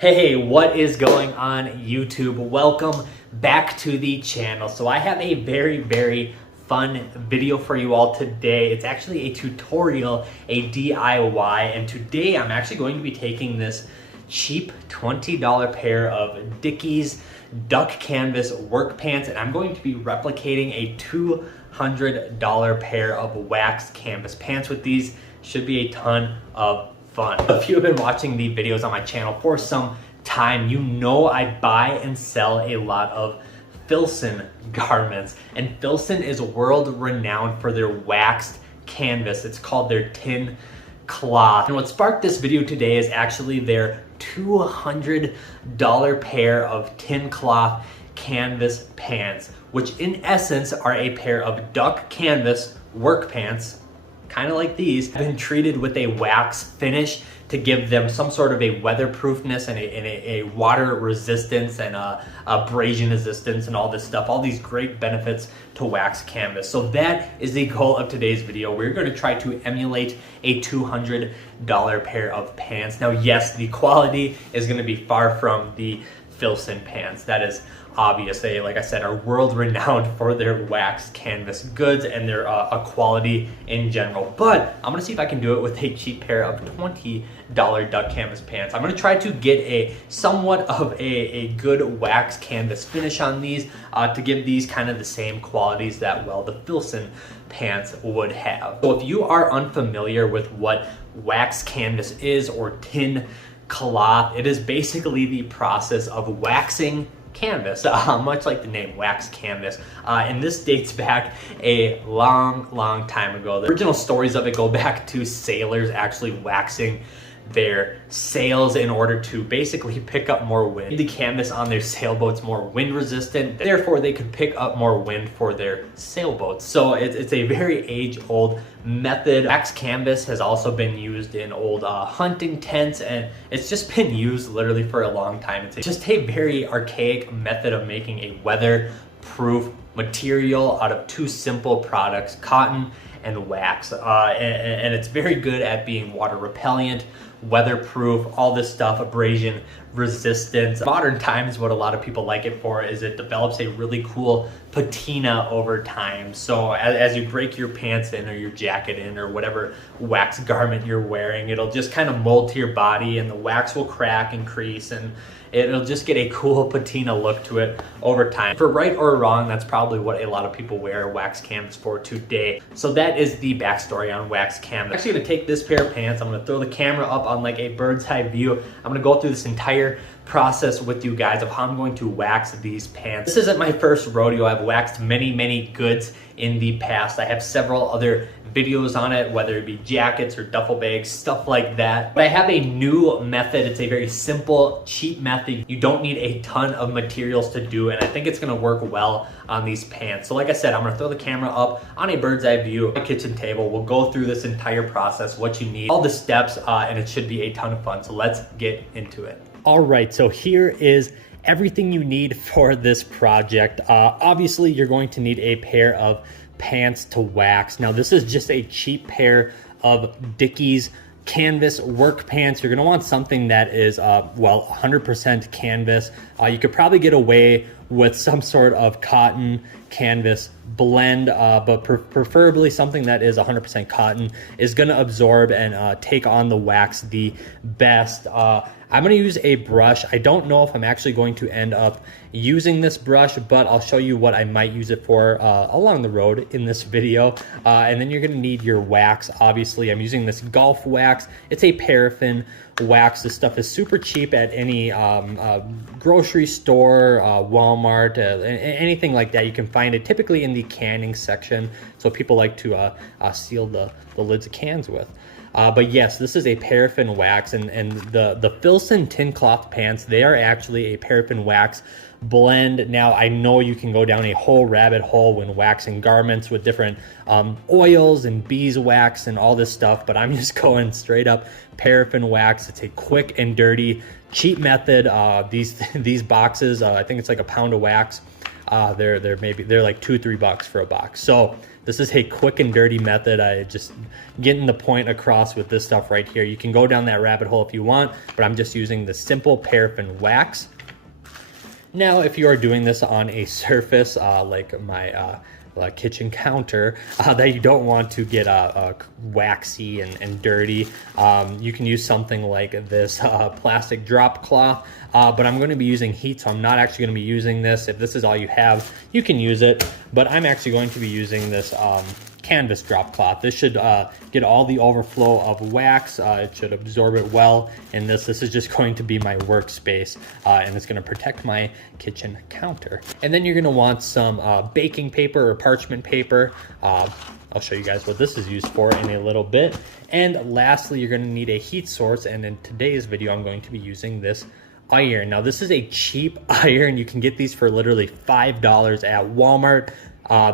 Hey, what is going on YouTube? Welcome back to the channel. So I have a very fun video for you all today. It's actually a tutorial, a DIY, and today I'm actually going to be taking this cheap $20 pair of Dickies duck canvas work pants, and I'm going to be replicating a $200 pair of wax canvas pants with these. Should be a ton of fun. If you have been watching the videos on my channel for some time, you know I buy and sell a lot of Filson garments, and Filson is world renowned for their waxed canvas. It's called their tin cloth. And what sparked this video today is actually their $200 pair of tin cloth canvas pants, which in essence are a pair of duck canvas work pants, kind of like these, have been treated with a wax finish to give them some sort of a weatherproofness and a water resistance and abrasion resistance and all this stuff, all these great benefits to wax canvas. So that is the goal of today's video. We're going to try to emulate a $200 pair of pants. Now, yes, the quality is going to be far from the Filson pants. That is obvious. They, like I said, are world renowned for their wax canvas goods and their quality in general. But I'm gonna see if I can do it with a cheap pair of $20 duck canvas pants. I'm gonna try to get a somewhat of a good wax canvas finish on these to give these kind of the same qualities that, well, the Filson pants would have. So if you are unfamiliar with what wax canvas is, or tin cloth, it is basically the process of waxing canvas, much like the name wax canvas, and this dates back a long time ago. The original stories of it go back to sailors actually waxing their sails in order to basically pick up more wind. The canvas on their sailboats more wind resistant, therefore they could pick up more wind for their sailboats. So it's a very age-old method. Wax canvas has also been used in old hunting tents, and it's just been used literally for a long time. It's just a very archaic method of making a weatherproof material out of two simple products, cotton and wax, and it's very good at being water repellent, weatherproof, all this stuff, abrasion resistance. Modern times, what a lot of people like it for is it develops a really cool patina over time. So as you break your pants in or your jacket in or whatever wax garment you're wearing, it'll just kind of mold to your body, and the wax will crack and crease, and it'll just get a cool patina look to it over time. For right or wrong, that's probably what a lot of people wear wax canvas for today. So that is the backstory on wax canvas. I'm actually gonna take this pair of pants, I'm gonna throw the camera up on like a bird's eye view. I'm gonna go through this entire process with you guys of how I'm going to wax these pants. This isn't my first rodeo. I've waxed many goods in the past. I have several other videos on it, whether it be jackets or duffel bags, stuff like that. But I have a new method. It's a very simple, cheap method. You don't need a ton of materials to do, and I think it's gonna work well on these pants. So like I said, I'm gonna throw the camera up on a bird's eye view of the kitchen table. We'll go through this entire process, what you need, all the steps, and it should be a ton of fun. So let's get into it. All right, so here is everything you need for this project. Obviously, you're going to need a pair of pants to wax. Now, this is just a cheap pair of Dickies canvas work pants. You're gonna want something that is, well, 100% canvas. You could probably get away with some sort of cotton canvas blend, but preferably something that is 100% cotton is gonna absorb and take on the wax the best. I'm gonna use a brush. I don't know if I'm actually going to end up using this brush, but I'll show you what I might use it for along the road in this video. And then you're gonna need your wax. Obviously, I'm using this golf wax. It's a paraffin wax. This stuff is super cheap at any grocery store, Walmart, anything like that. You can find it typically in the canning section. So people like to seal the lids of cans with. But yes, this is a paraffin wax, and the Filson tin cloth pants, they are actually a paraffin wax blend. Now, I know you can go down a whole rabbit hole when waxing garments with different oils and beeswax and all this stuff, but I'm just going straight up paraffin wax. It's a quick and dirty, cheap method. These boxes, I think it's like a pound of wax. they're like $2-3 for a box. So this is a quick and dirty method. I just getting the point across with this stuff right here. You can go down that rabbit hole if you want, but I'm just using the simple paraffin wax. Now, if you are doing this on a surface like my kitchen counter that you don't want to get waxy and dirty, you can use something like this plastic drop cloth, but I'm going to be using heat, so I'm not actually going to be using this. If this is all you have, you can use it, but I'm actually going to be using this canvas drop cloth. This should get all the overflow of wax. It should absorb it well, and this is just going to be my workspace, and it's going to protect my kitchen counter. And then you're going to want some baking paper or parchment paper. I'll show you guys what this is used for in a little bit. And lastly, you're going to need a heat source, and in today's video I'm going to be using this iron. Now this is a cheap iron. You can get these for literally $5 at Walmart.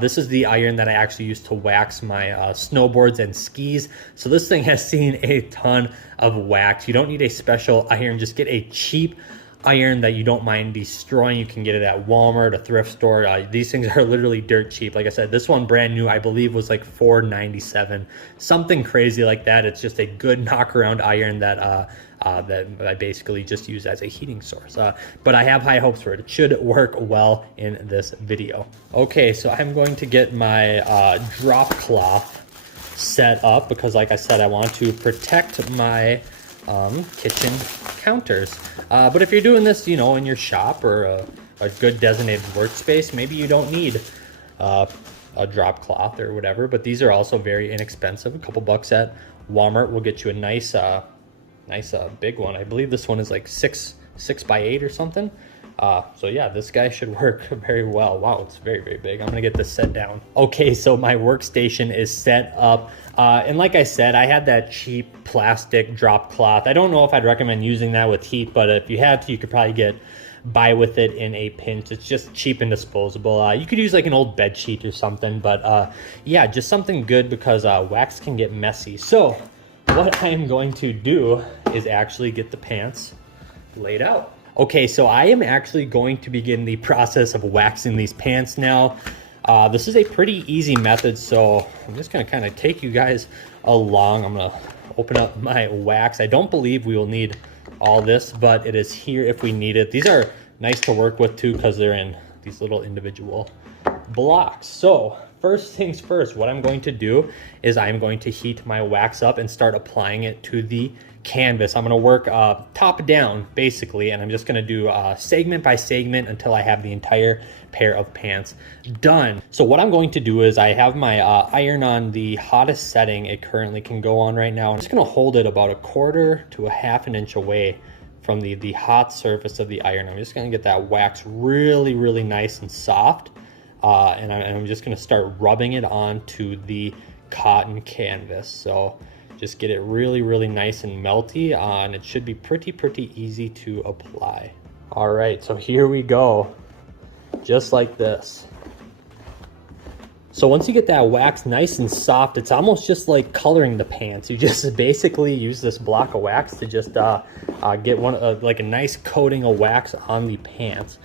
This is the iron that I actually use to wax my snowboards and skis. So this thing has seen a ton of wax. You don't need a special iron. Just get a cheap iron that you don't mind destroying. You can get it at Walmart, a thrift store. These things are literally dirt cheap. Like I said, this one brand new, I believe, was like $4.97, something crazy like that. It's just a good knock around iron that I basically just use as a heating source. But I have high hopes for it. It should work well in this video. Okay, so I'm going to get my drop cloth set up because, like I said, I want to protect my kitchen counters. But if you're doing this, you know, in your shop or a good designated workspace, maybe you don't need a drop cloth or whatever, but these are also very inexpensive. A couple bucks at Walmart will get you a nice big one. I believe this one is like 6 by 8 or something. So yeah, this guy should work very well. Wow, it's very, very big. I'm gonna get this set down. Okay, so my workstation is set up. And like I said, I had that cheap plastic drop cloth. I don't know if I'd recommend using that with heat, but if you had to, you could probably get by with it in a pinch. It's just cheap and disposable. You could use like an old bed sheet or something, but yeah, just something good because wax can get messy. So what I am going to do is actually get the pants laid out. Okay, so I am actually going to begin the process of waxing these pants now. This is a pretty easy method, so I'm just gonna kind of take you guys along. I'm gonna open up my wax. I don't believe we will need all this, but it is here if we need it. These are nice to work with too because they're in these little individual blocks. So first things first, what I'm going to do is I'm going to heat my wax up and start applying it to the canvas. I'm going to work top down basically, and I'm just going to do segment by segment until I have the entire pair of pants done. So what I'm going to do is I have my iron on the hottest setting it currently can go on right now. I'm just going to hold it about 1/4 to 1/2 inch away from the hot surface of the iron. I'm just going to get that wax really, really nice and soft. And I'm just going to start rubbing it onto the cotton canvas. So just get it really, really nice and melty, and it should be pretty easy to apply. All right, so here we go, just like this. So once you get that wax nice and soft, it's almost just like coloring the pants. You just basically use this block of wax to just get like a nice coating of wax on the pants.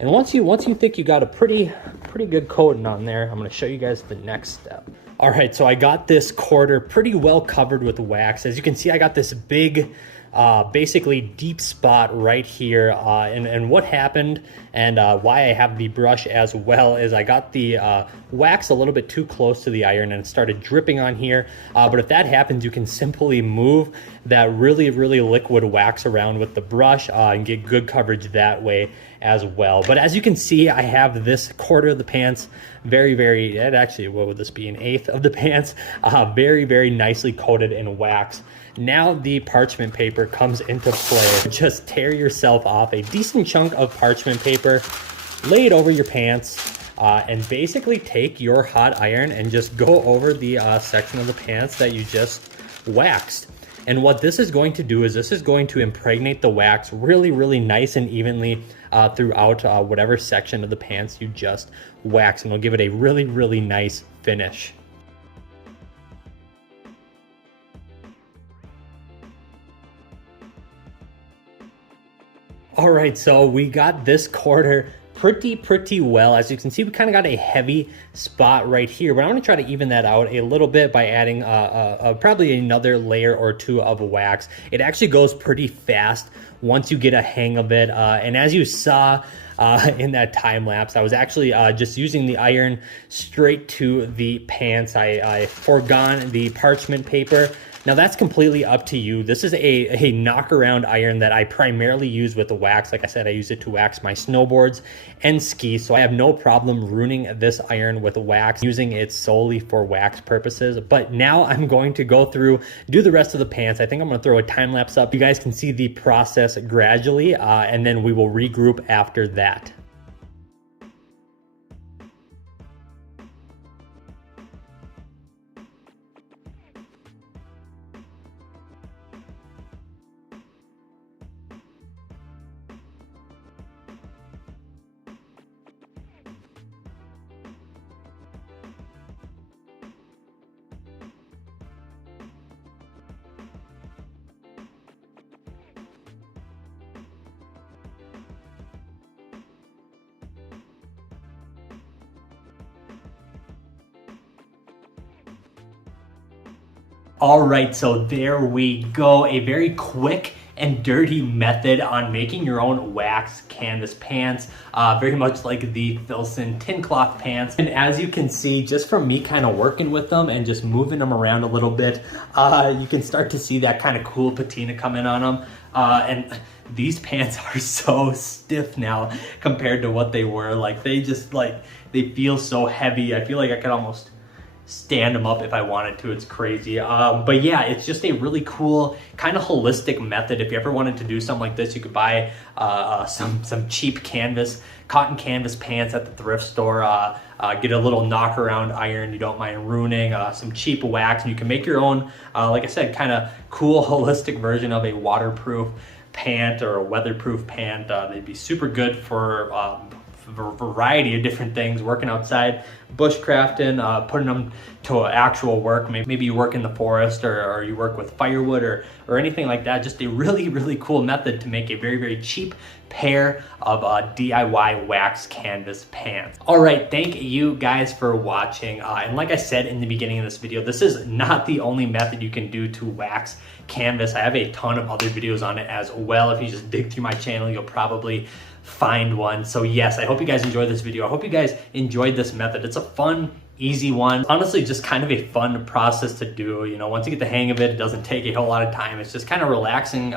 And once you think you got a pretty good coating on there, I'm going to show you guys the next step. All right, so I got this quarter pretty well covered with wax. As you can see, I got this big, basically deep spot right here. And what happened and why I have the brush as well is I got the wax a little bit too close to the iron and it started dripping on here. But if that happens, you can simply move that really liquid wax around with the brush and get good coverage that way as well. But as you can see, I have this quarter of the pants actually, what would this be, 1/8 of the pants, very nicely coated in wax. Now the parchment paper comes into play. Just tear yourself off a decent chunk of parchment paper, lay it over your pants, and basically take your hot iron and just go over the section of the pants that you just waxed. And what this is going to do is this is going to impregnate the wax really nice and evenly throughout whatever section of the pants you just waxed, and it'll give it a really nice finish. All right, so we got this quarter pretty well. As you can see, we kind of got a heavy spot right here, but I'm going to try to even that out a little bit by adding probably another layer or two of wax. It actually goes pretty fast once you get a hang of it, and as you saw in that time lapse, I was actually just using the iron straight to the pants. I foregone the parchment paper. Now that's completely up to you. This is a knock around iron that I primarily use with the wax. Like I said, I use it to wax my snowboards and skis, so I have no problem ruining this iron with wax, using it solely for wax purposes. But now I'm going to go through, do the rest of the pants. I think I'm gonna throw a time lapse up. You guys can see the process gradually, and then we will regroup after that. All right, so there we go. A very quick and dirty method on making your own wax canvas pants, very much like the Filson tin cloth pants. And as you can see, just from me kind of working with them and just moving them around a little bit, you can start to see that kind of cool patina coming on them. And these pants are so stiff now compared to what they were. Like they feel so heavy. I feel like I could almost stand them up if I wanted to. It's crazy. But yeah, it's just a really cool kind of holistic method. If you ever wanted to do something like this, you could buy some cheap canvas, cotton canvas pants at the thrift store, get a little knock around iron you don't mind ruining, some cheap wax, and you can make your own, like I said, kind of cool holistic version of a waterproof pant or a weatherproof pant. They'd be super good for a variety of different things, working outside, bushcrafting, putting them to actual work. Maybe you work in the forest, or you work with firewood or anything like that. Just a really cool method to make a very cheap pair of DIY wax canvas pants. All right, thank you guys for watching. And like I said in the beginning of this video, this is not the only method you can do to wax canvas. I have a ton of other videos on it as well. If you just dig through my channel, you'll probably find one. So yes, I hope you guys enjoyed this video. I hope you guys enjoyed this method. It's a fun, easy one. Honestly, just kind of a fun process to do. You know, once you get the hang of it, it doesn't take a whole lot of time. It's just kind of relaxing,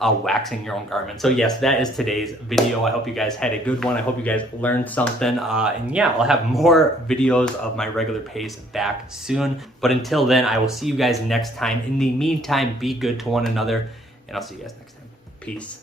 waxing your own garment. So yes, that is today's video. I hope you guys had a good one. I hope you guys learned something. And yeah, I'll have more videos of my regular pace back soon. But until then, I will see you guys next time. In the meantime, be good to one another, and I'll see you guys next time. Peace.